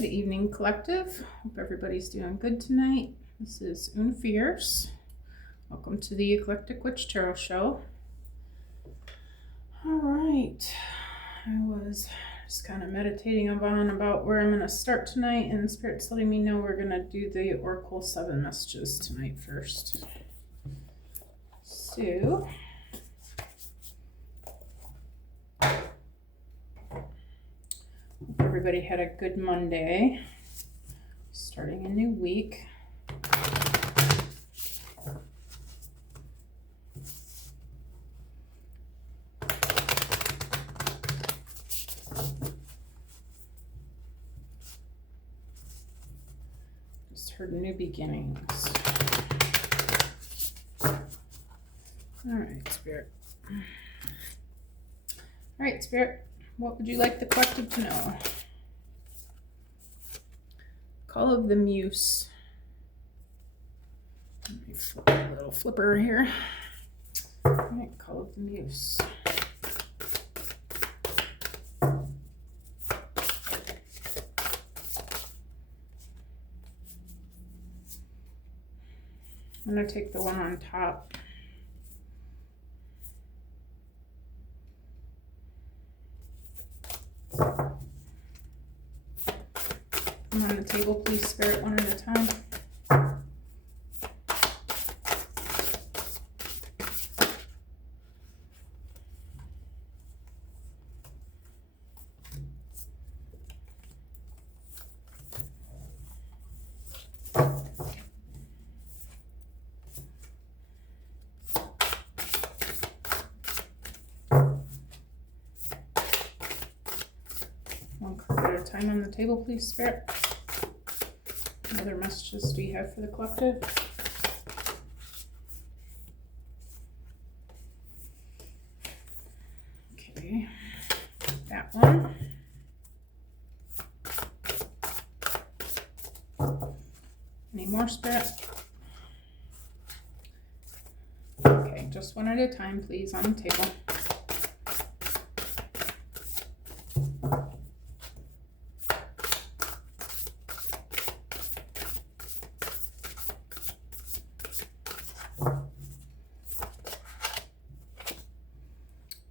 Good evening, collective. Hope everybody's doing good tonight. This is Una Fierce. Welcome to the Eclectic Witch Tarot Show. All right. I was just kind of meditating about where I'm going to start tonight, and Spirit's letting me know we're going to do the Oracle 7 messages tonight first. So, hope everybody had a good Monday, starting a new week. Just heard new beginnings. All right, Spirit. All right, Spirit. What would you like the collective to know? Call of the Muse. Let me flip a little flipper here. All right, Call of the Muse. I'm going to take the one on top. Come on the table, please, Spirit, one at a time. One card at a time on the table, please, Spirit. What other messages do you have for the collective? Okay, that one. Any more, Spirit? Okay, just one at a time, please, on the table.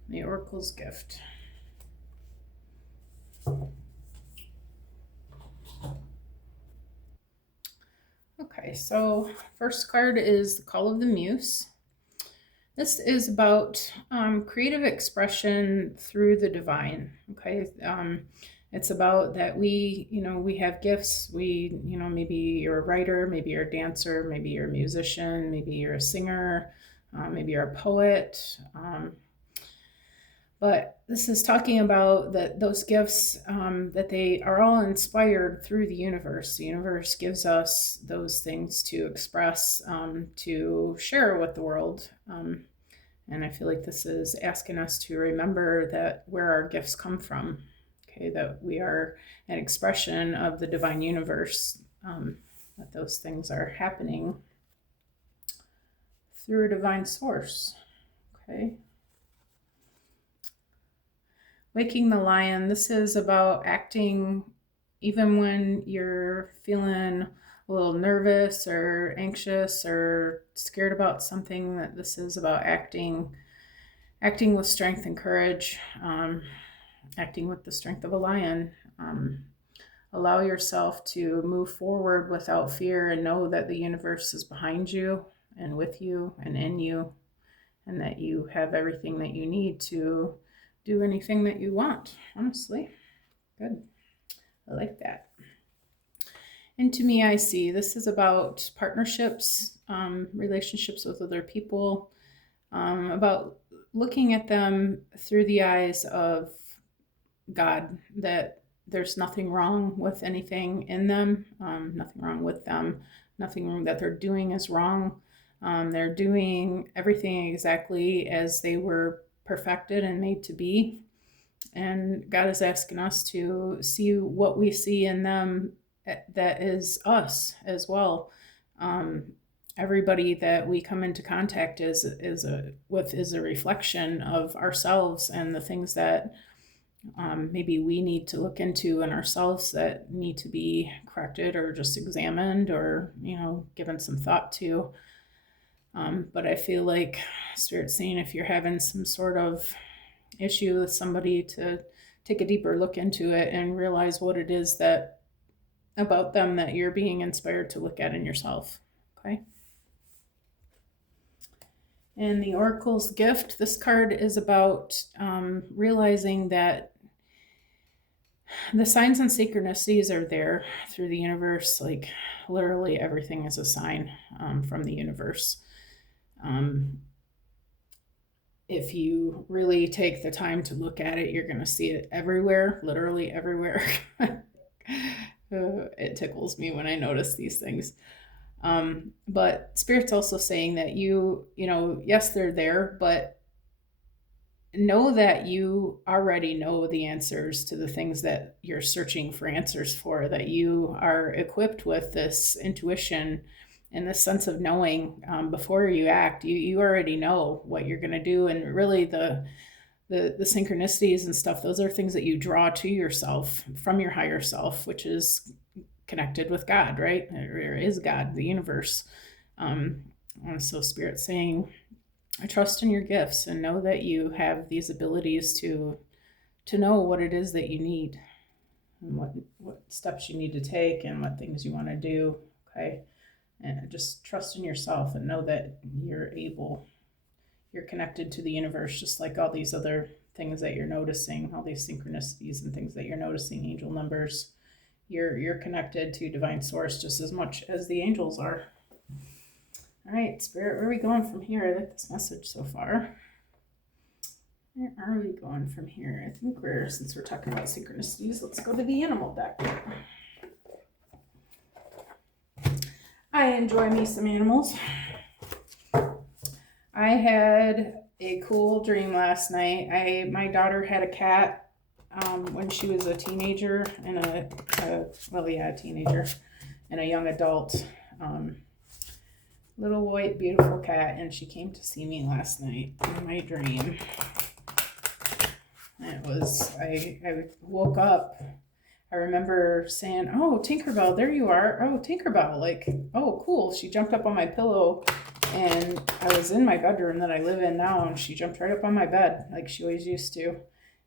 The Oracle's Gift. Okay, so first card is the Call of the Muse. This is about creative expression through the divine. Okay, it's about that we have gifts. Maybe you're a writer, maybe you're a dancer, maybe you're a musician, maybe you're a singer, maybe you're a poet. But this is talking about those gifts, that they are all inspired through the universe. The universe gives us those things to express, to share with the world. And I feel like this is asking us to remember that where our gifts come from. Okay, that we are an expression of the divine universe, that those things are happening through a divine source. Okay. Waking the Lion. This is about acting even when you're feeling a little nervous or anxious or scared about something. That this is about acting with strength and courage, acting with the strength of a lion. Allow yourself to move forward without fear and know that the universe is behind you and with you and in you, and that you have everything that you need to do anything that you want, honestly. Good. I like that. And to me, I see this is about partnerships, relationships with other people, about looking at them through the eyes of God, that there's nothing wrong with anything in them, nothing wrong with them, nothing wrong that they're doing is wrong. They're doing everything exactly as they were perfected and made to be. And God is asking us to see what we see in them that is us as well. Everybody that we come into contact is a reflection of ourselves and the things that maybe we need to look into in ourselves that need to be corrected or just examined or, given some thought to. But I feel like Spirit's saying if you're having some sort of issue with somebody, to take a deeper look into it and realize what it is that about them that you're being inspired to look at in yourself. Okay. And the Oracle's Gift, this card is about realizing that the signs and synchronicities are there through the universe. Like literally everything is a sign from the universe. If you really take the time to look at it, you're going to see it everywhere, literally everywhere. It tickles me when I notice these things. But Spirit's also saying that yes, they're there, but know that you already know the answers to the things that you're searching for answers for, that you are equipped with this intuition and this sense of knowing before you act. You already know what you're going to do. And really the synchronicities and stuff, those are things that you draw to yourself from your higher self, which is connected with God, right? Or is God, the universe. So Spirit's saying, I trust in your gifts and know that you have these abilities to know what it is that you need and what steps you need to take and what things you want to do. Okay. And just trust in yourself and know that you're connected to the universe, just like all these other things that you're noticing, all these synchronicities and things that you're noticing, angel numbers. You're connected to divine source just as much as the angels are. All right, Spirit, where are we going from here? I like this message so far. Where are we going from here? I think since we're talking about synchronicities, let's go to the animal deck. I enjoy me some animals. I had a cool dream last night. My daughter had a cat when she was a teenager and a teenager and a young adult. Little white, beautiful cat, and she came to see me last night in my dream. And I woke up. I remember saying, "Oh, Tinkerbell, there you are. Oh, Tinkerbell, like, oh, cool." She jumped up on my pillow, and I was in my bedroom that I live in now, and she jumped right up on my bed like she always used to,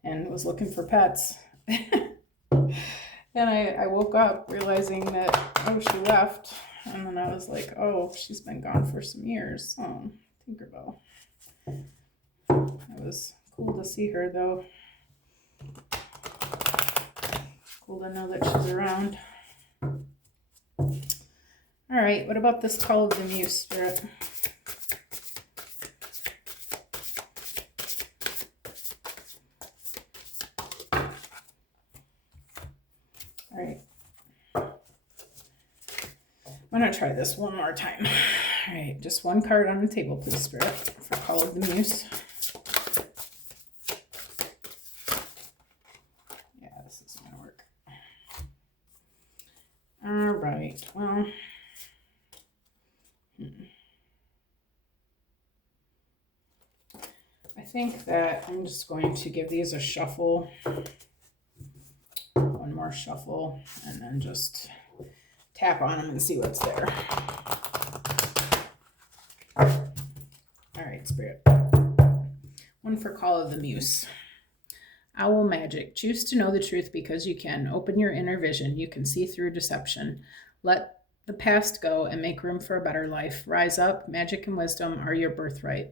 and was looking for pets. And I woke up realizing that, she left. And then I was like, she's been gone for some years. Oh, Tinkerbell. It was cool to see her, though. Cool to know that she's around. All right, what about this Call of the Muse, Spirit? All right. I'm going to try this one more time. All right, just one card on the table, please, Spirit, for Call of the Muse. Yeah, this isn't going to work. All right, well. I think that I'm just going to give these a shuffle. One more shuffle, and then just tap on them and see what's there. All right, Spirit. One for Call of the Muse. Owl magic. Choose to know the truth because you can. Open your inner vision. You can see through deception. Let the past go and make room for a better life. Rise up. Magic and wisdom are your birthright.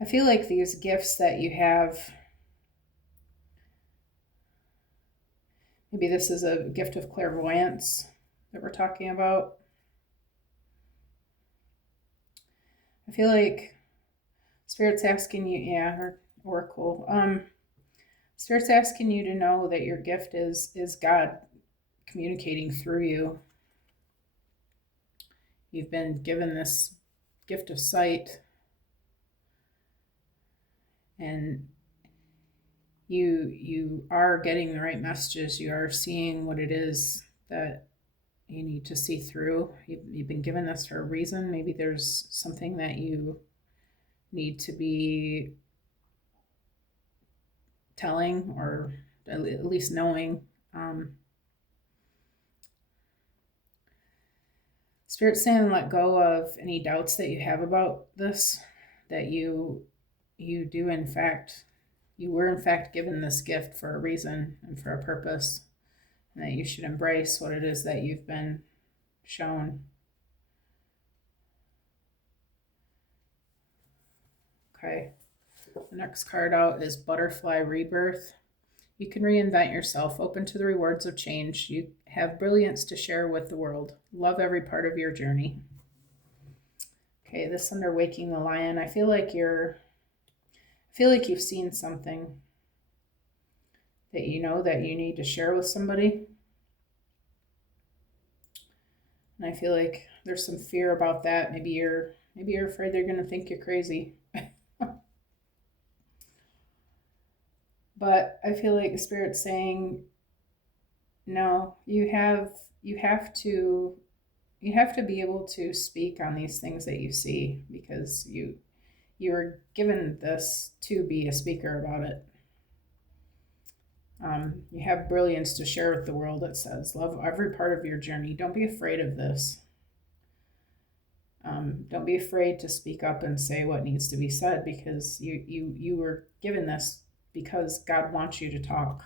I feel like these gifts that you have, maybe this is a gift of clairvoyance that we're talking about. I feel like Spirit's asking you, or Oracle, Spirit's asking you to know that your gift is God communicating through you. You've been given this gift of sight, and you are getting the right messages. You are seeing what it is that you need to see through. You've been given this for a reason. Maybe there's something that you need to be telling, or at least knowing. Spirit's saying let go of any doubts that you have about this, that you do in fact, you were in fact given this gift for a reason and for a purpose, and that you should embrace what it is that you've been shown. Okay, the next card out is Butterfly Rebirth. You can reinvent yourself, open to the rewards of change. You have brilliance to share with the world. Love every part of your journey. Okay, this under Waking the Lion, I feel like you've seen something that you know that you need to share with somebody. And I feel like there's some fear about that. Maybe you're afraid they're going to think you're crazy. But I feel like the Spirit's saying, no, you have to be able to speak on these things that you see, because you were given this to be a speaker about it. You have brilliance to share with the world, it says. Love every part of your journey. Don't be afraid of this. Don't be afraid to speak up and say what needs to be said, because you were given this because God wants you to talk.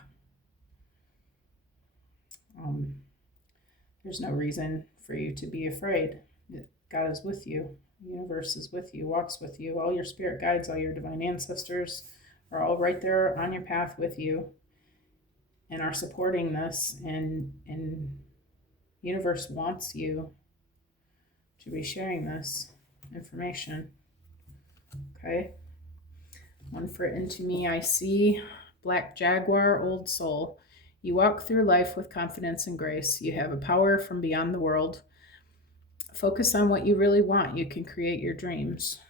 There's no reason for you to be afraid. God is with you. The universe is with you, walks with you. All your spirit guides, all your divine ancestors are all right there on your path with you and are supporting this. And universe wants you to be sharing this information. Okay. One for Into Me I See. Black Jaguar, Old Soul. You walk through life with confidence and grace. You have a power from beyond the world. Focus on what you really want. You can create your dreams.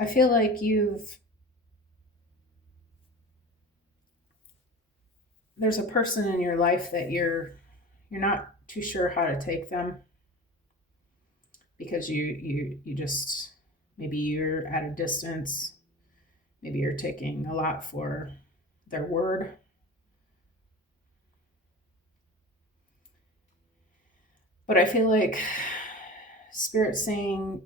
I feel like there's a person in your life that you're not too sure how to take them, because you just, maybe you're at a distance, maybe you're taking a lot for their word. But I feel like Spirit's saying,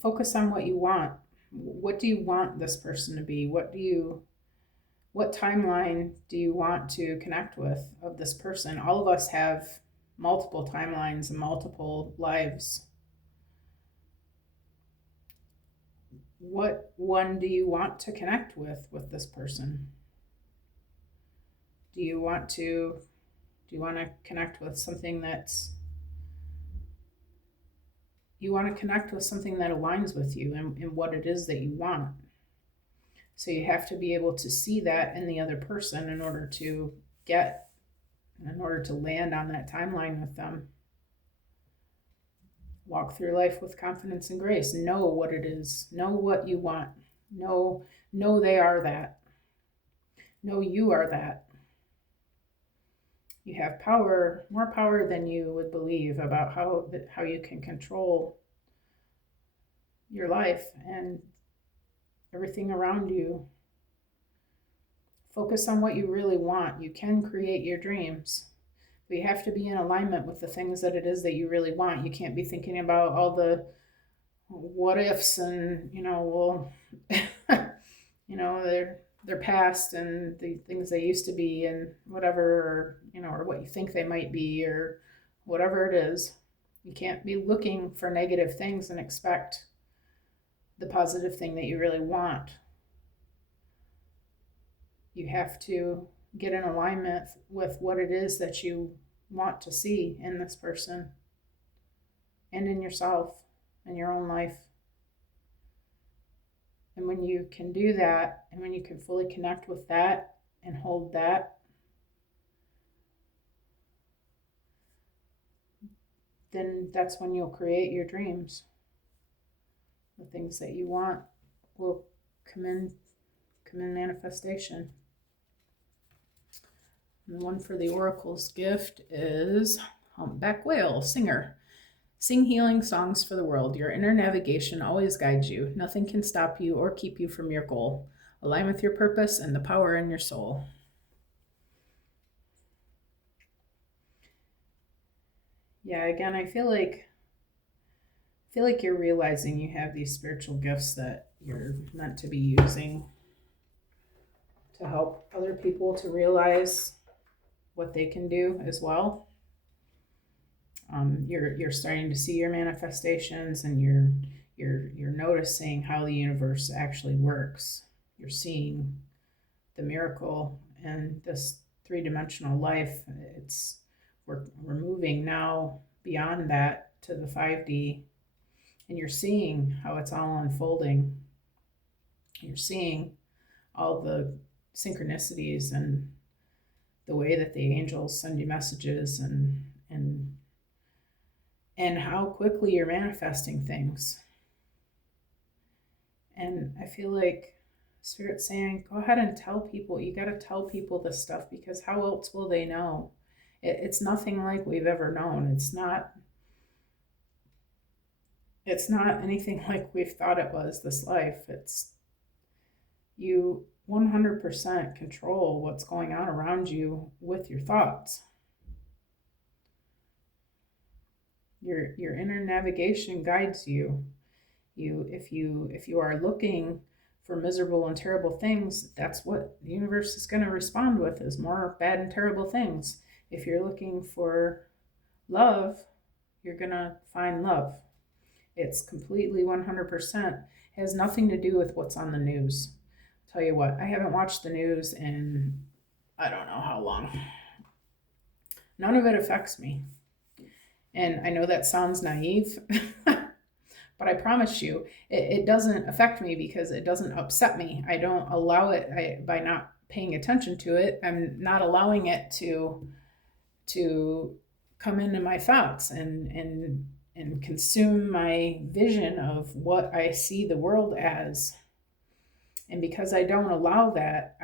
focus on what you want. What do you want this person to be? What timeline do you want to connect with of this person? All of us have multiple timelines and multiple lives. What one do you want to connect with this person? Do you want to connect with something that's, you want to connect with something that aligns with you and what it is that you want? So you have to be able to see that in the other person in order to land on that timeline with them. Walk through life with confidence and grace. Know what it is. Know what you want. Know they are that. Know you are that. You have power, more power than you would believe, about how you can control your life and everything around you. Focus on what you really want. You can create your dreams. But you have to be in alignment with the things that it is that you really want. You can't be thinking about all the what ifs and, their past and the things they used to be and whatever, or what you think they might be or whatever it is. You can't be looking for negative things and expect the positive thing that you really want. You have to get in alignment with what it is that you want to see in this person and in yourself and your own life. And when you can do that, and when you can fully connect with that and hold that, then that's when you'll create your dreams. The things that you want will come in manifestation. And the one for the Oracle's gift is Humpback whale, singer. Sing healing songs for the world. Your inner navigation always guides you. Nothing can stop you or keep you from your goal. Align with your purpose and the power in your soul. Yeah, again, I feel like you're realizing you have these spiritual gifts that you're meant to be using to help other people to realize what they can do as well. You're starting to see your manifestations, and you're noticing how the universe actually works. You're seeing the miracle and this three-dimensional life. We're moving now beyond that to the 5D, and you're seeing how it's all unfolding. You're seeing all the synchronicities and the way that the angels send you messages, and how quickly you're manifesting things. And I feel like Spirit's saying, go ahead and tell people. You got to tell people this stuff, because how else will they know? It's nothing like we've ever known. It's not anything like we've thought it was, this life. It's you 100% control what's going on around you with your thoughts. Your inner navigation guides you. If you are looking for miserable and terrible things, that's what the universe is going to respond with, is more bad and terrible things. If you're looking for love, you're going to find love. It's completely 100%. It has nothing to do with what's on the news. I'll tell you what, I haven't watched the news in I don't know how long. None of it affects me. And I know that sounds naive, but I promise you, it doesn't affect me because it doesn't upset me. I don't allow it, by not paying attention to it, I'm not allowing it to come into my thoughts and consume my vision of what I see the world as. And because I don't allow that,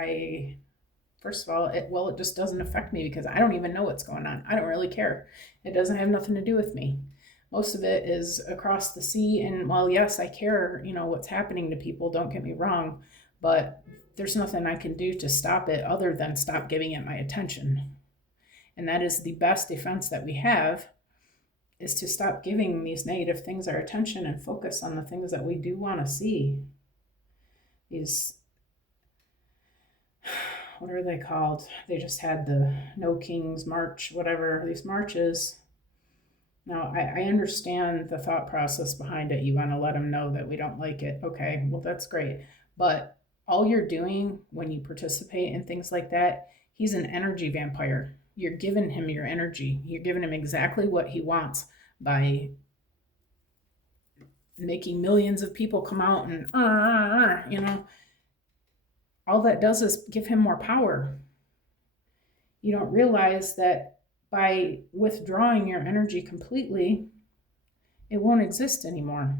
first of all, it just doesn't affect me, because I don't even know what's going on. I don't really care. It doesn't have nothing to do with me. Most of it is across the sea, and while yes, I care, what's happening to people, don't get me wrong, but there's nothing I can do to stop it other than stop giving it my attention. And that is the best defense that we have, is to stop giving these negative things our attention and focus on the things that we do want to see. These, what are they called? They just had the No Kings March, whatever, these marches. Now, I understand the thought process behind it. You want to let them know that we don't like it. Okay, well, that's great. But all you're doing when you participate in things like that, he's an energy vampire. You're giving him your energy. You're giving him exactly what he wants by making millions of people come out and, all that does is give him more power. You don't realize that by withdrawing your energy completely, it won't exist anymore.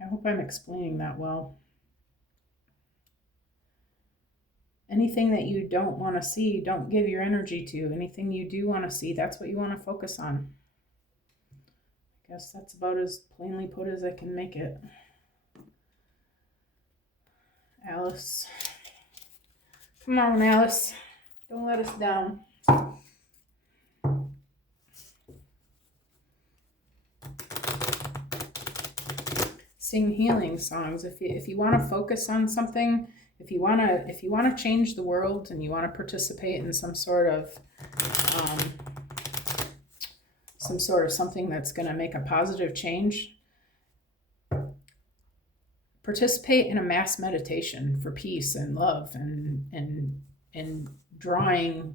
I hope I'm explaining that well. Anything that you don't want to see, don't give your energy to. Anything you do want to see, that's what you want to focus on. I guess that's about as plainly put as I can make it. Alice. Come on, Alice. Don't let us down. Sing healing songs. If you want to focus on something, if you want to change the world and you want to participate in some sort of something that's going to make a positive change, participate in a mass meditation for peace and love and drawing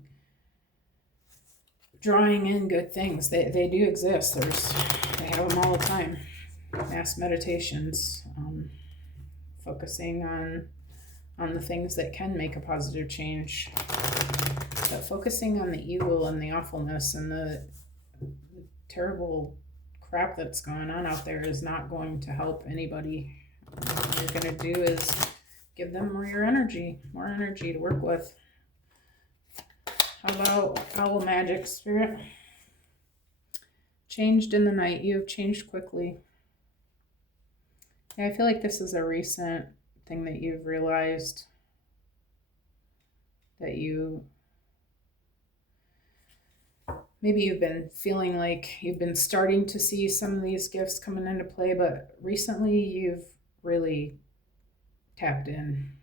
in good things. They do exist. They have them all the time. Mass meditations, focusing on the things that can make a positive change, but focusing on the evil and the awfulness and the terrible crap that's going on out there is not going to help anybody. What you're going to do is give them more energy to work with. How about owl magic, Spirit? Changed in the night. You have changed quickly. Yeah, I feel like this is a recent thing that you've realized that maybe you've been feeling like you've been starting to see some of these gifts coming into play, but recently you've really tapped in.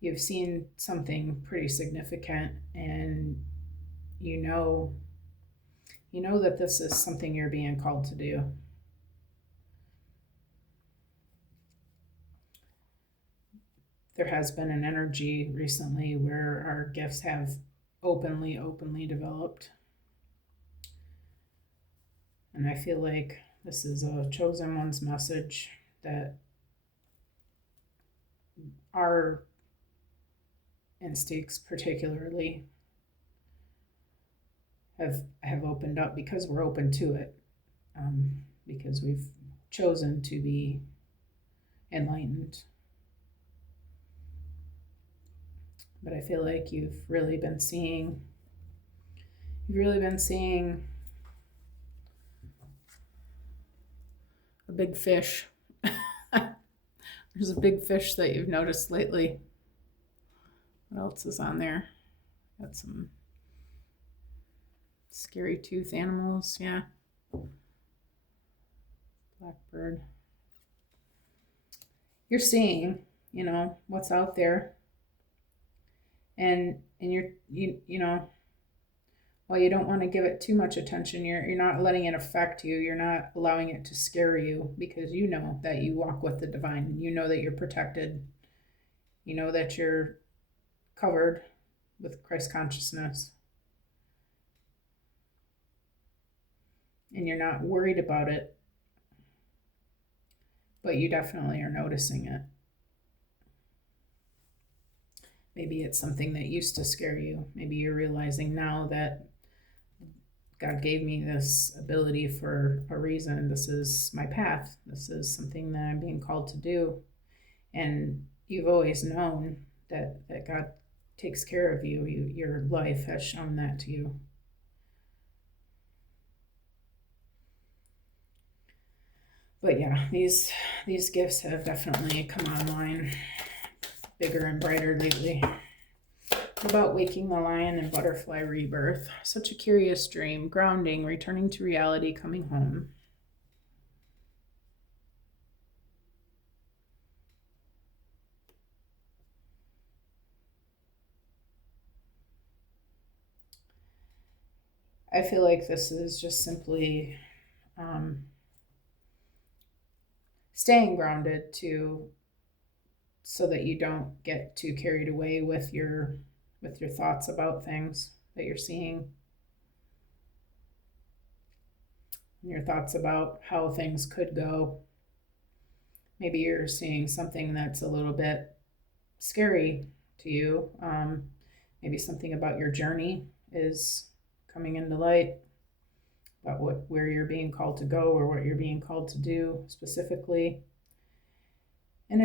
You've seen something pretty significant, and you know that this is something you're being called to do. There has been an energy recently where our gifts have openly developed. And I feel like this is a chosen one's message that our instincts particularly have opened up because we're open to it, because we've chosen to be enlightened. But I feel like you've really been seeing a big fish. There's a big fish that you've noticed lately. What else is on there? Got some scary tooth animals, yeah. Blackbird. You're seeing, what's out there. And you while you don't want to give it too much attention, you're not letting it affect you. You're not allowing it to scare you, because you know that you walk with the divine, and you know that you're protected. You know that you're covered with Christ consciousness. And you're not worried about it, but you definitely are noticing it. Maybe it's something that used to scare you. Maybe you're realizing now that God gave me this ability for a reason. This is my path. This is something that I'm being called to do. And you've always known that God takes care of you. Your life has shown that to you. But yeah, these gifts have definitely come online bigger and brighter lately. About waking the lion and butterfly rebirth. Such a curious dream. Grounding, returning to reality, coming home. I feel like this is just simply staying grounded so that you don't get too carried away with your thoughts about things that you're seeing, and your thoughts about how things could go. Maybe you're seeing something that's a little bit scary to you. Maybe something about your journey is coming into light, about where you're being called to go, or what you're being called to do specifically. And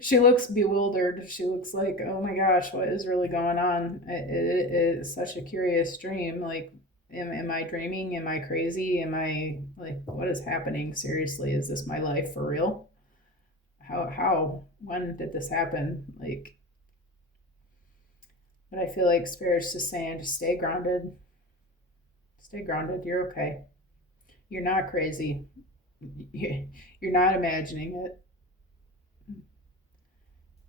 she looks bewildered. She looks like, oh my gosh, what is really going on? It is such a curious dream. Like, am I dreaming? Am I crazy? Am I, like, what is happening? Seriously, is this my life for real? When did this happen? Like, but I feel like Spirit's just saying, just stay grounded. Stay grounded. You're okay. You're not crazy. You're not imagining it.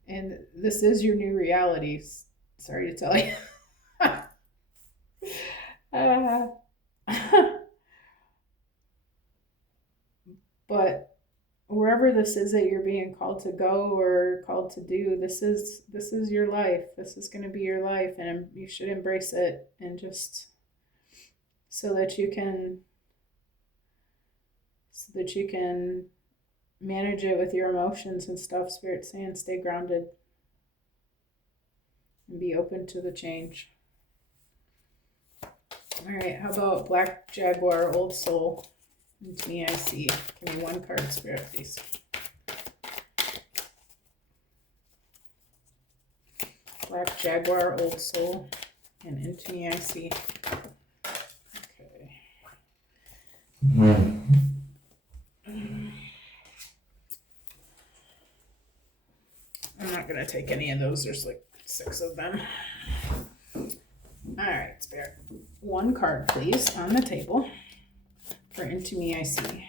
And this is your new reality. Sorry to tell you. But wherever this is that you're being called to go or called to do, this is your life. This is going to be your life, and you should embrace it, and just so that you can manage it with your emotions and stuff. Spirit's saying stay grounded and be open to the change. All right, how about Black Jaguar, Old Soul? Into me I see. Give me one card, Spirit, please. Black Jaguar, Old Soul, and Into Me I See. Okay. I'm not going to take any of those. There's like 6 of them. All right, Spirit. 1 card, please, on the table for Into Me I See.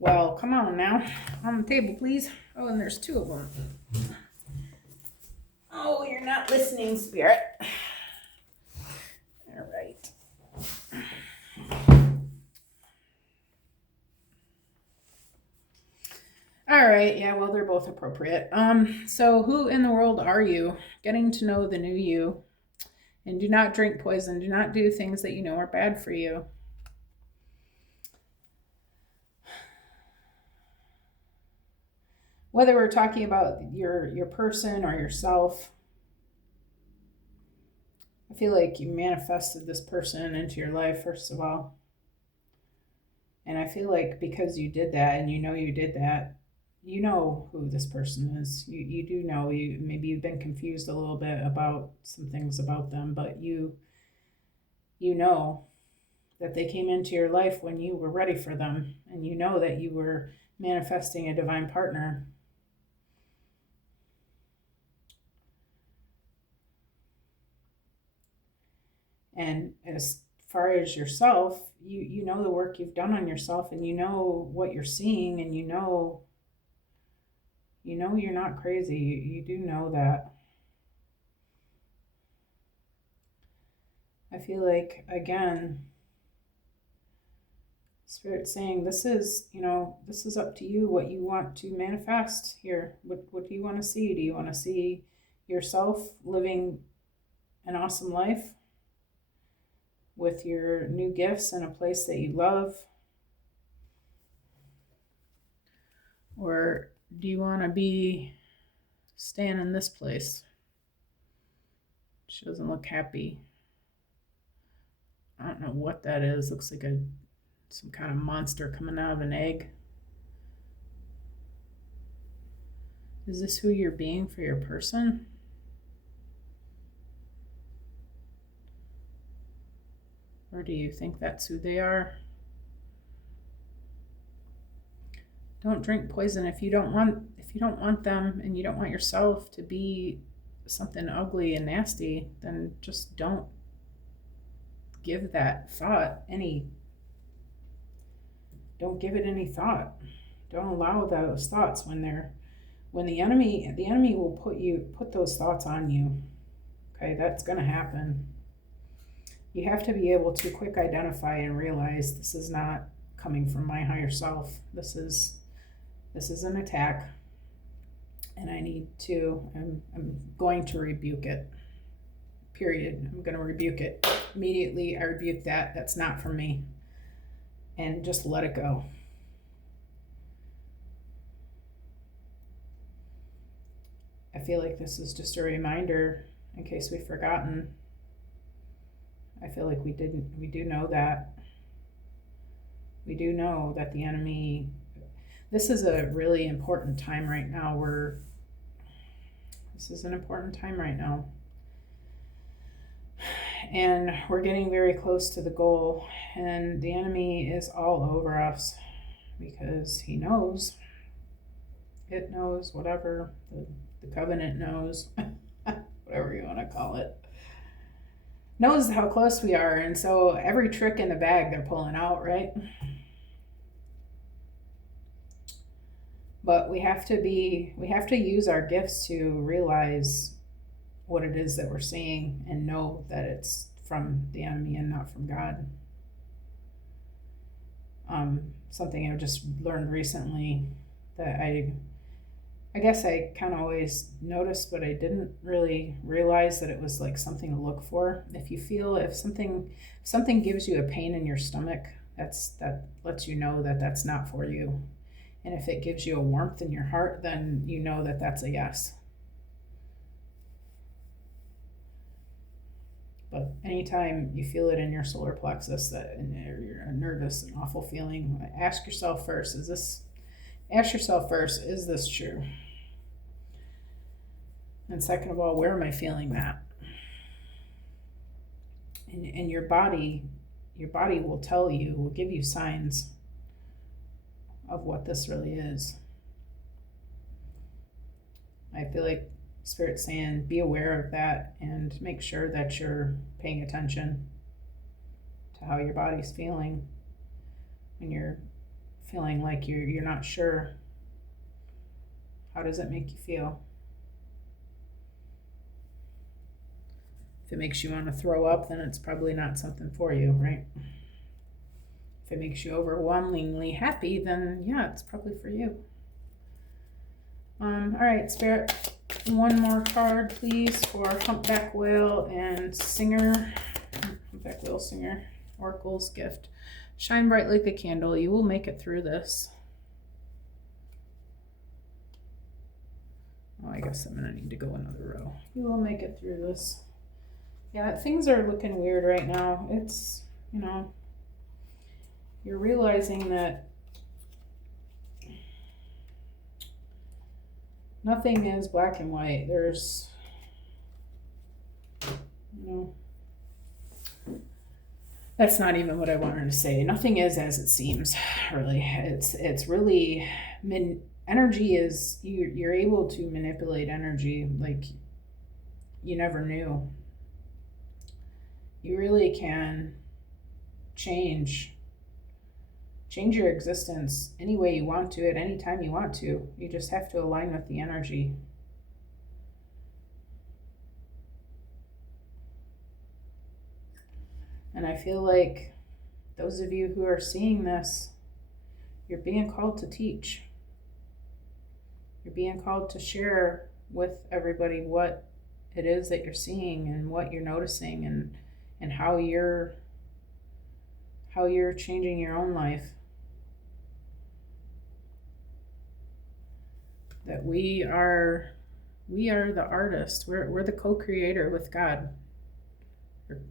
Well, come on now. On the table, please. Oh, and there's 2 of them. Oh, you're not listening, Spirit. All right. All right, yeah, well, they're both appropriate. So who in the world are you? Getting to know the new you. And do not drink poison. Do not do things that you know are bad for you. Whether we're talking about your person or yourself, I feel like you manifested this person into your life, first of all. And I feel like because you did that and you know you did that, you know who this person is. You do know. Maybe you've been confused a little bit about some things about them, but you know that they came into your life when you were ready for them, and you know that you were manifesting a divine partner. And as far as yourself, you know the work you've done on yourself, and you know what you're seeing, and you know you're not crazy. You do know that. I feel like, again, Spirit's saying this is up to you what you want to manifest here. What do you want to see? Do you want to see yourself living an awesome life with your new gifts in a place that you love? Or do you want to be staying in this place? She doesn't look happy. I don't know what that is. Looks like some kind of monster coming out of an egg. Is this who you're being for your person? Or do you think that's who they are? Don't drink poison if you don't want them, and you don't want yourself to be something ugly and nasty. Then just don't give that thought any. Don't give it any thought. Don't allow those thoughts when the enemy will put those thoughts on you. Okay, that's going to happen. You have to be able to quick identify and realize this is not coming from my higher self. This is an attack, and I'm going to rebuke it. Period. I'm going to rebuke it. Immediately, I rebuke that. That's not from me. And just let it go. I feel like this is just a reminder in case we've forgotten. I feel like we do know that. We do know that the enemy. This is a really important time right now. This is an important time right now. And we're getting very close to the goal, and the enemy is all over us because he knows. It knows, whatever the covenant knows, whatever you want to call it, knows how close we are. And so every trick in the bag they're pulling out, right? But we have to use our gifts to realize what it is that we're seeing and know that it's from the enemy and not from God. Something I've just learned recently that I guess I kind of always noticed, but I didn't really realize that it was like something to look for. If something gives you a pain in your stomach, that lets you know that that's not for you. And if it gives you a warmth in your heart, then you know that that's a yes. But anytime you feel it in your solar plexus and you're a nervous and awful feeling, ask yourself first, is this true? And second of all, where am I feeling that? And your body will tell you, will give you signs of what this really is. I feel like Spirit's saying, be aware of that and make sure that you're paying attention to how your body's feeling when you're feeling like you're not sure. How does it make you feel? If it makes you want to throw up, then it's probably not something for you, right? If it makes you overwhelmingly happy, then yeah, it's probably for you. All right, Spirit, one more card, please, for Humpback Whale and Singer. Humpback Whale, Singer, Oracle's gift. Shine bright like a candle. You will make it through this. Oh, I guess I'm gonna need to go another row. You will make it through this. Yeah, things are looking weird right now. It's, you know, you're realizing that nothing is black and white. There's, you know, that's not even what I wanted to say. Nothing is as it seems, really. It's really, energy is, you're able to manipulate energy like you never knew. You really can change your existence any way you want to, at any time you want to. You just have to align with the energy. And I feel like those of you who are seeing this, you're being called to teach. You're being called to share with everybody what it is that you're seeing and what you're noticing, and how you're changing your own life. That we are the artist. We're the co-creator with God,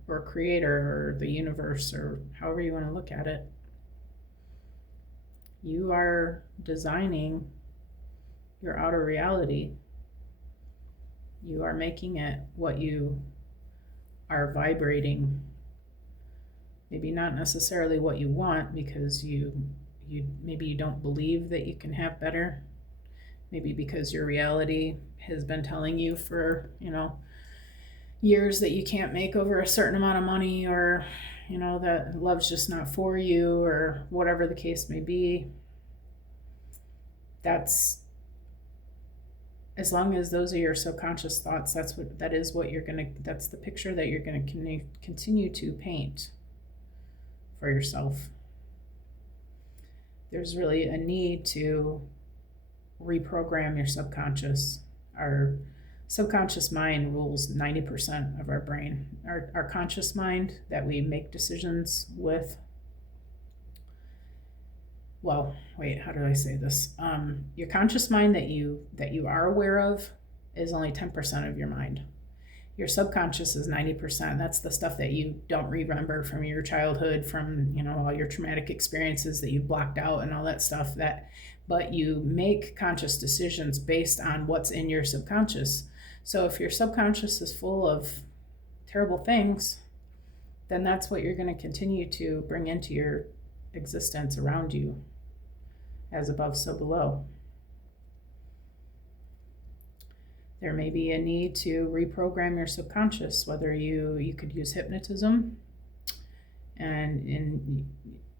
or creator, or the universe, or however you want to look at it. You are designing your outer reality. You are making it what you are vibrating. Maybe not necessarily what you want, because you maybe you don't believe that you can have better. Maybe because your reality has been telling you for, years that you can't make over a certain amount of money, or, that love's just not for you, or whatever the case may be. That's, as long as those are your subconscious thoughts, that's the picture that you're gonna continue to paint for yourself. There's really a need to reprogram your subconscious. Our subconscious mind rules 90% of our brain. Our conscious mind that we make decisions with, well, wait, how did I say this? Your conscious mind that you are aware of is only 10% of your mind. Your subconscious is 90%. That's the stuff that you don't remember from your childhood, from, all your traumatic experiences that you blocked out and all that stuff. But you make conscious decisions based on what's in your subconscious. So if your subconscious is full of terrible things, then that's what you're going to continue to bring into your existence around you. As above, so below. There may be a need to reprogram your subconscious, whether you could use hypnotism, and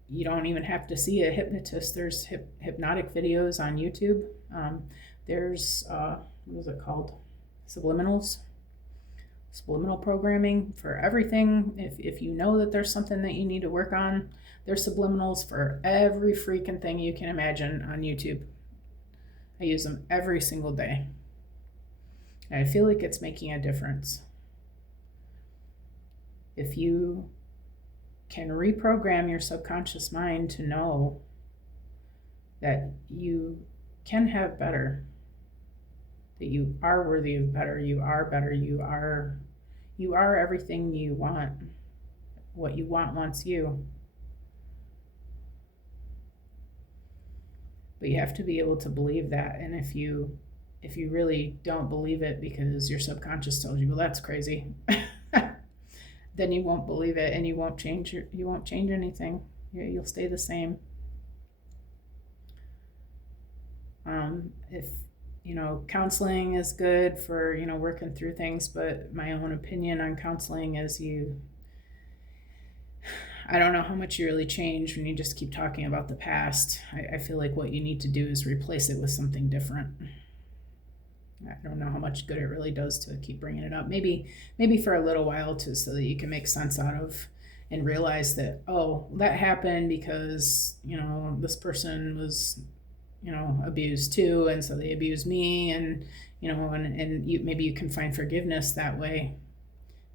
you don't even have to see a hypnotist. There's hypnotic videos on YouTube. There's, what is it called? Subliminal programming for everything. If you know that there's something that you need to work on, there's subliminals for every freaking thing you can imagine on YouTube. I use them every single day. And I feel like it's making a difference. If you can reprogram your subconscious mind to know that you can have better, that you are worthy of better, you are better, you are everything you want. What you want wants you. But you have to be able to believe that. And if if you really don't believe it because your subconscious told you, well, that's crazy, then you won't believe it, and you won't change anything. You'll stay the same. If counseling is good for working through things, but my own opinion on counseling is I don't know how much you really change when you just keep talking about the past. I feel like what you need to do is replace it with something different. I don't know how much good it really does to keep bringing it up. Maybe for a little while, so that you can make sense out of and realize that, oh, that happened because this person was abused too, and so they abused me, and maybe you can find forgiveness that way,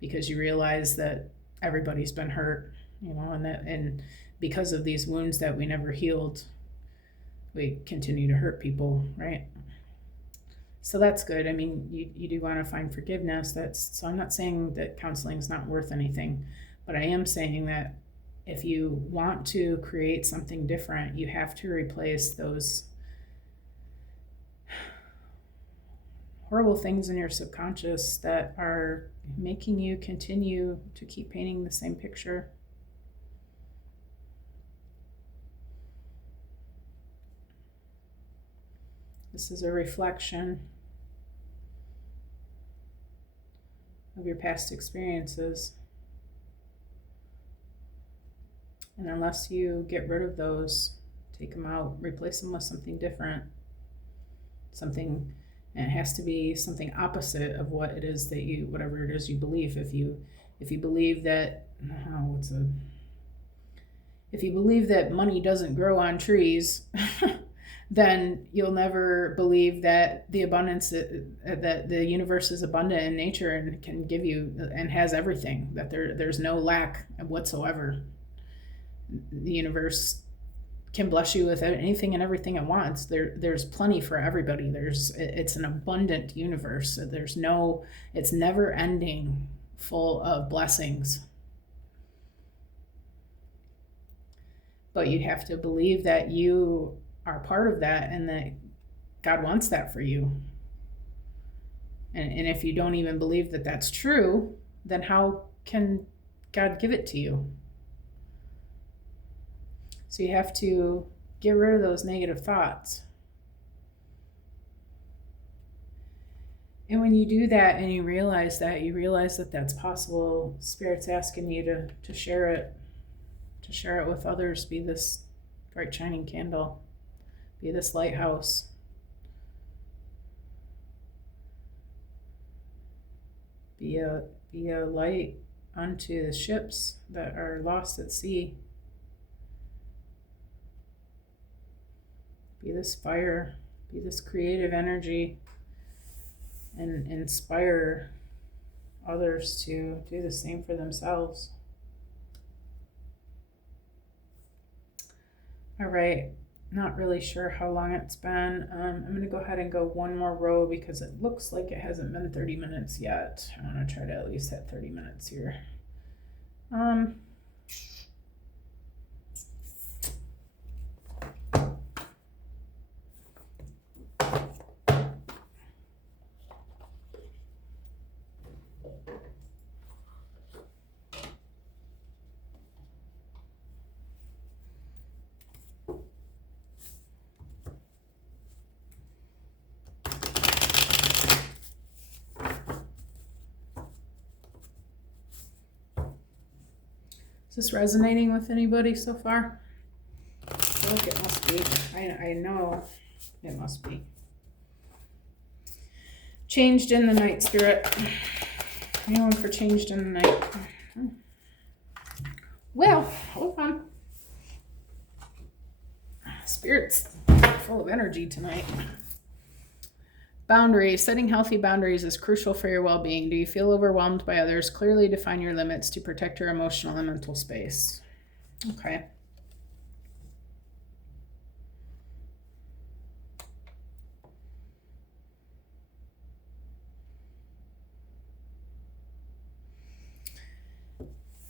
because you realize that everybody's been hurt, and because of these wounds that we never healed, we continue to hurt people, right? So that's good. I mean, you do want to find forgiveness. So I'm not saying that counseling is not worth anything, but I am saying that if you want to create something different, you have to replace those horrible things in your subconscious that are making you continue to keep painting the same picture. This is a reflection of your past experiences. And unless you get rid of those, take them out, replace them with something different, and it has to be something opposite of what it is that whatever it is you believe. If you believe that, if you believe that money doesn't grow on trees, then you'll never believe that the abundance, that the universe is abundant in nature and can give you and has everything, that there's no lack whatsoever. The universe can bless you with anything and everything it wants. There's plenty for everybody. It's an abundant universe. It's never ending, full of blessings. But you have to believe that you are part of that, and that God wants that for you. And if you don't even believe that that's true, then how can God give it to you? So you have to get rid of those negative thoughts. And when you do that and you realize that that's possible, Spirit's asking you to share it, with others. Be this bright shining candle. Be this lighthouse. Be a light unto the ships that are lost at sea. Be this fire. Be this creative energy, and inspire others to do the same for themselves. All right. Not really sure how long it's been. I'm going to go ahead and go one more row because it looks like it hasn't been 30 minutes yet. I'm going to try to at least hit 30 minutes here. Is this resonating with anybody so far? I feel like it must be. I know it must be. Changed in the night, Spirit. Anyone for changed in the night? Well, hold on. Spirit's full of energy tonight. Boundaries. Setting healthy boundaries is crucial for your well-being. Do you feel overwhelmed by others? Clearly define your limits to protect your emotional and mental space. Okay.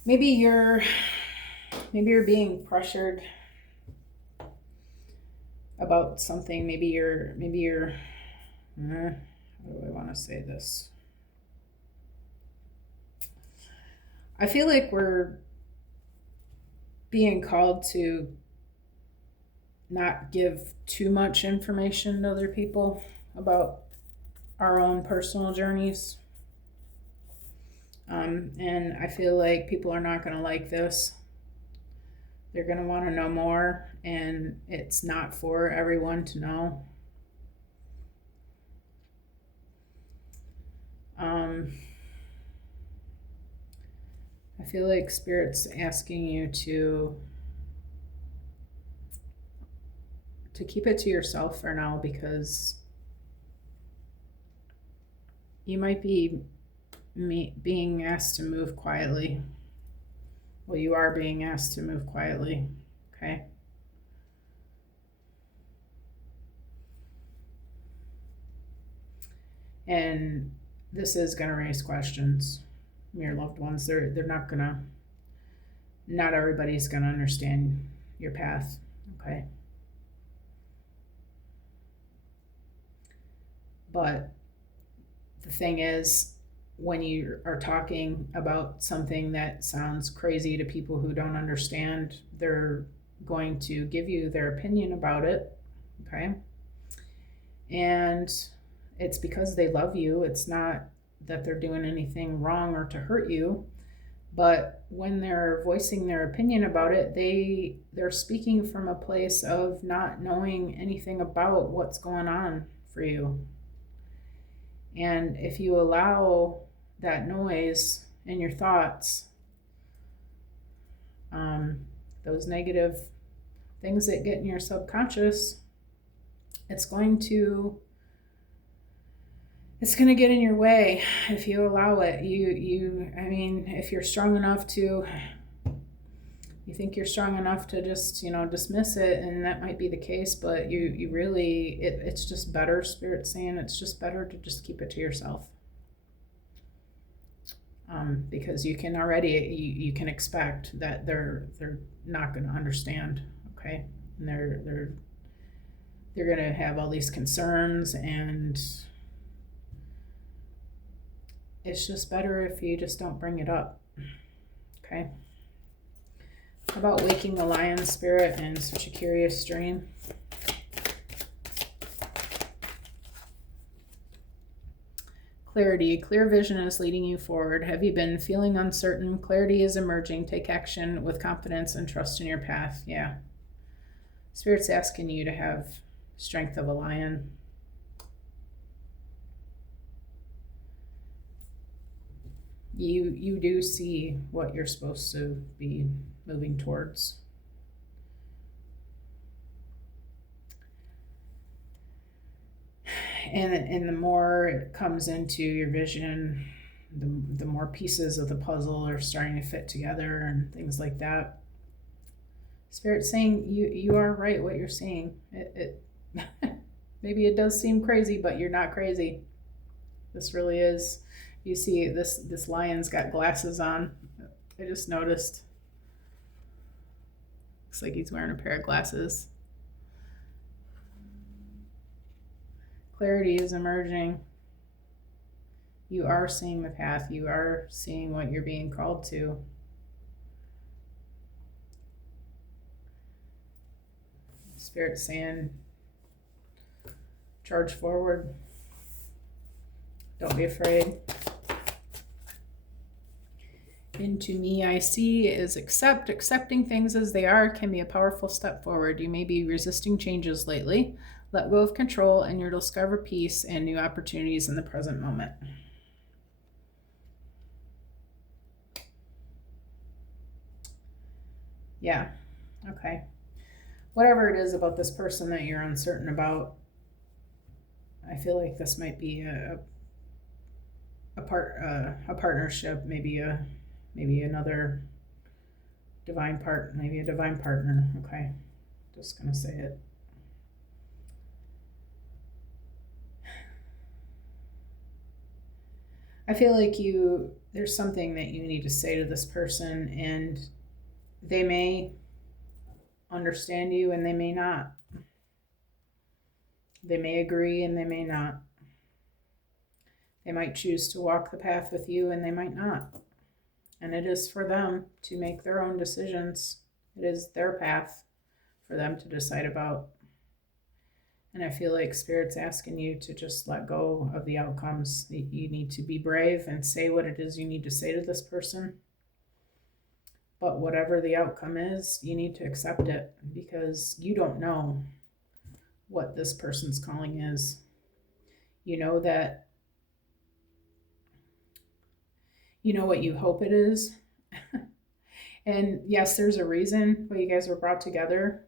Maybe you're being pressured about something. Maybe you're How do I want to say this? I feel like we're being called to not give too much information to other people about our own personal journeys. And I feel like people are not going to like this. They're going to want to know more, and it's not for everyone to know. I feel like Spirit's asking you to keep it to yourself for now, because you might be being asked to move quietly. Well, you are being asked to move quietly, okay? And this is going to raise questions. Your loved ones, they're not going to, not everybody's going to understand your path, okay? But the thing is, when you are talking about something that sounds crazy to people who don't understand, they're going to give you their opinion about it, okay? And it's because they love you. It's not that they're doing anything wrong or to hurt you. But when they're voicing their opinion about it, they're speaking from a place of not knowing anything about what's going on for you. And if you allow that noise in your thoughts, those negative things that get in your subconscious, it's going to get in your way if you allow it. I mean, if you're strong enough to, you think you're strong enough to just, dismiss it, and that might be the case, but you really, it's just better, Spirit's saying, it's just better to just keep it to yourself. Because you can already, you can expect that they're not going to understand, okay? And they're going to have all these concerns, and it's just better if you just don't bring it up, okay? How about waking the lion, Spirit, in such a curious dream? Clarity. Clear vision is leading you forward. Have you been feeling uncertain? Clarity is emerging. Take action with confidence and trust in your path. Yeah. Spirit's asking you to have strength of a lion. You do see what you're supposed to be moving towards. And the more it comes into your vision, the more pieces of the puzzle are starting to fit together and things like that. Spirit's saying you are right what you're seeing. It maybe it does seem crazy, but you're not crazy. This really is. You see, this lion's got glasses on. I just noticed. Looks like he's wearing a pair of glasses. Clarity is emerging. You are seeing the path. You are seeing what you're being called to. Spirit's saying, charge forward. Don't be afraid. Into me I see is accept. Accepting things as they are can be a powerful step forward. You may be resisting changes lately. Let go of control and you'll discover peace and new opportunities in the present moment. Yeah, okay. Whatever it is about this person that you're uncertain about, I feel like this might be a partnership, maybe another divine maybe a divine partner. Okay, just gonna say it. I feel like there's something that you need to say to this person, and they may understand you and they may not. They may agree and they may not. They might choose to walk the path with you and they might not. And it is for them to make their own decisions. It is their path for them to decide about. And I feel like Spirit's asking you to just let go of the outcomes. You need to be brave and say what it is you need to say to this person. But whatever the outcome is, you need to accept it, because you don't know what this person's calling is. You know that, you know what you hope it is. And yes, there's a reason why you guys were brought together,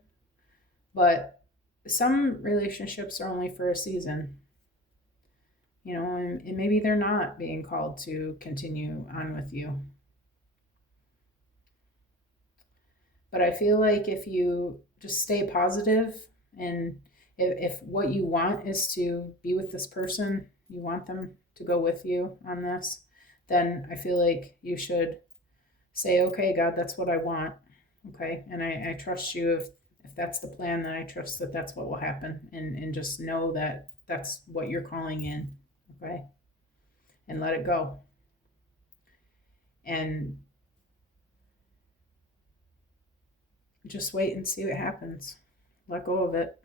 but some relationships are only for a season, you know, and maybe they're not being called to continue on with you. But I feel like if you just stay positive, and if what you want is to be with this person, you want them to go with you on this, then I feel like you should say, okay, God, that's what I want. Okay. And I trust you. If that's the plan, then I trust that that's what will happen. And just know that that's what you're calling in. Okay. And let it go. And just wait and see what happens. Let go of it.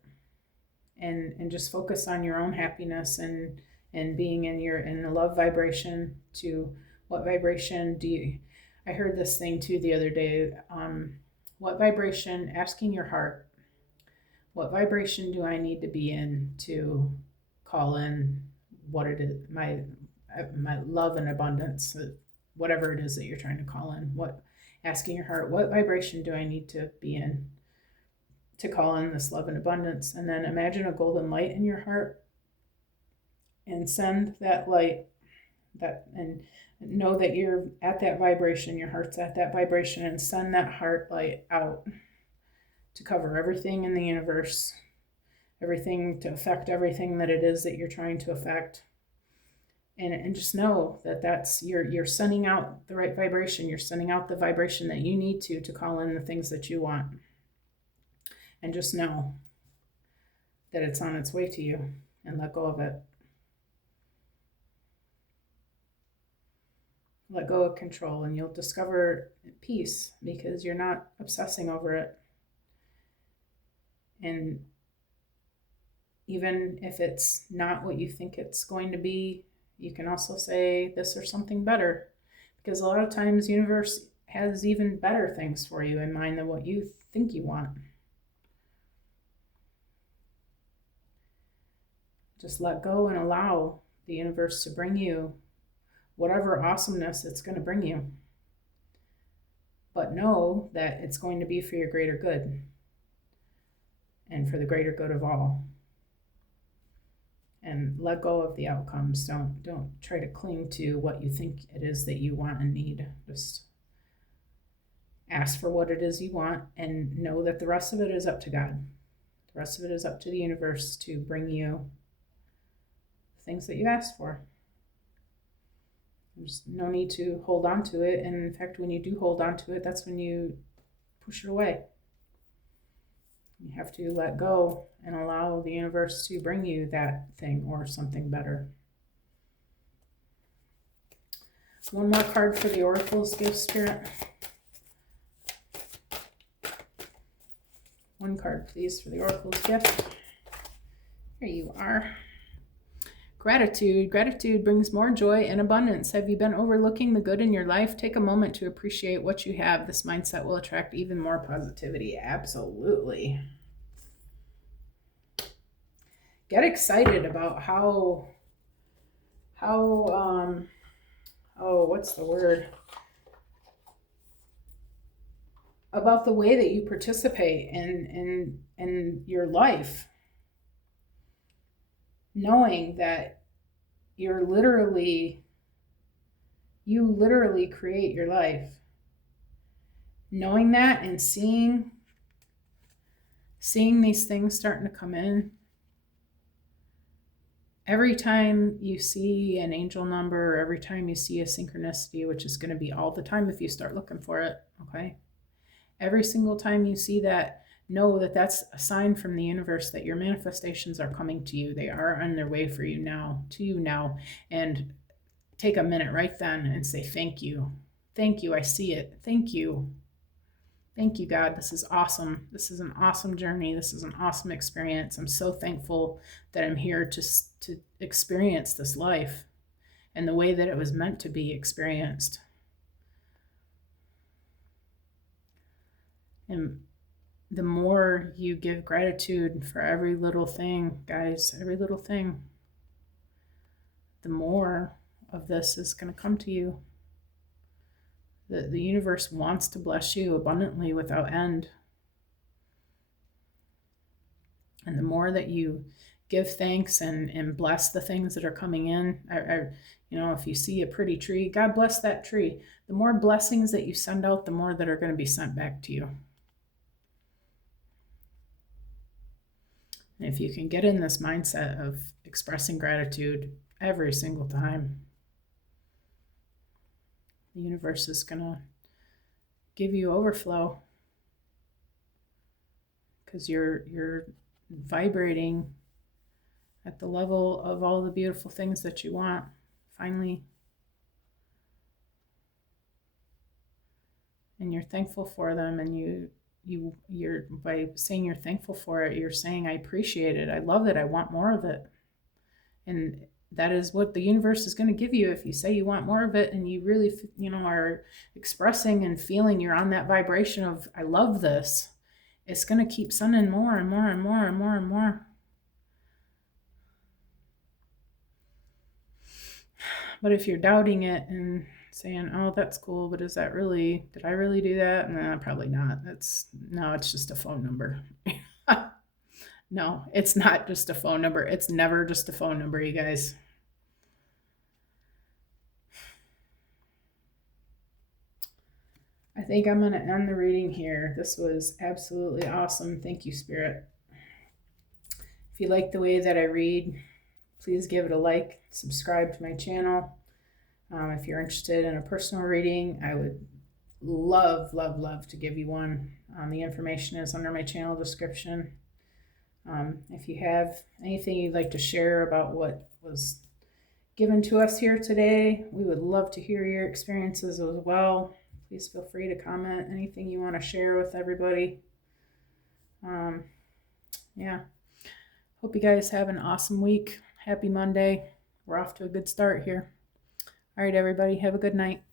And just focus on your own happiness and being in a love vibration. To what vibration do you, I heard this thing too the other day. What vibration, asking your heart, what vibration do I need to be in to call in what it is, my love and abundance, whatever it is that you're trying to call in. Asking your heart, what vibration do I need to be in to call in this love and abundance? And then imagine a golden light in your heart and send that light, and know that you're at that vibration, your heart's at that vibration, and send that heart light out to cover everything in the universe, everything, to affect everything that it is that you're trying to affect. And just know that that's, you're sending out the right vibration. You're sending out the vibration that you need to call in the things that you want. And just know that it's on its way to you, and let go of it. Let go of control, and you'll discover peace, because you're not obsessing over it. And even if it's not what you think it's going to be, you can also say this or something better, because a lot of times the universe has even better things for you in mind than what you think you want. Just let go and allow the universe to bring you whatever awesomeness it's going to bring you. But know that it's going to be for your greater good and for the greater good of all. And let go of the outcomes. Don't try to cling to what you think it is that you want and need. Just ask for what it is you want, and know that the rest of it is up to God. The rest of it is up to the universe to bring you things that you asked for. There's no need to hold on to it. And in fact, when you do hold on to it, that's when you push it away. You have to let go and allow the universe to bring you that thing or something better. One more card for the Oracle's gift, Spirit. One card, please, for the Oracle's gift. Here you are. Gratitude. Gratitude brings more joy and abundance. Have you been overlooking the good in your life? Take a moment to appreciate what you have. This mindset will attract even more positivity. Absolutely. Get excited about what's the word? About the way that you participate in your life. Knowing that you literally create your life. Knowing that and seeing these things starting to come in. Every time you see an angel number, or every time you see a synchronicity, which is going to be all the time if you start looking for it, okay? Every single time you see that, know that that's a sign from the universe that your manifestations are coming to you. They are on their way for you now, to you now. And take a minute right then and say, thank you. Thank you. I see it. Thank you. Thank you, God. This is awesome. This is an awesome journey. This is an awesome experience. I'm so thankful that I'm here to experience this life and the way that it was meant to be experienced. And the more you give gratitude for every little thing, guys, every little thing, the more of this is going to come to you. The universe wants to bless you abundantly without end. And the more that you give thanks and bless the things that are coming in, if you see a pretty tree, God bless that tree. The more blessings that you send out, the more that are going to be sent back to you. And if you can get in this mindset of expressing gratitude every single time, the universe is going to give you overflow, because you're vibrating at the level of all the beautiful things that you want finally, and you're thankful for them. And you're by saying you're thankful for it, you're saying, I appreciate it, I love it, I want more of it. And that is what the universe is going to give you if you say you want more of it, and you really are expressing and feeling you're on that vibration of I love this. It's going to keep sending more and more and more and more and more. But if you're doubting it and saying, oh, that's cool, but did I really do that? Nah, probably not. It's just a phone number. No, it's not just a phone number. It's never just a phone number, you guys. I think I'm going to end the reading here. This was absolutely awesome. Thank you, Spirit. If you like the way that I read, please give it a like, subscribe to my channel. If you're interested in a personal reading, I would love, love, love to give you one. The information is under my channel description. If you have anything you'd like to share about what was given to us here today, we would love to hear your experiences as well. Please feel free to comment anything you want to share with everybody. Yeah. Hope you guys have an awesome week. Happy Monday. We're off to a good start here. All right, everybody, have a good night.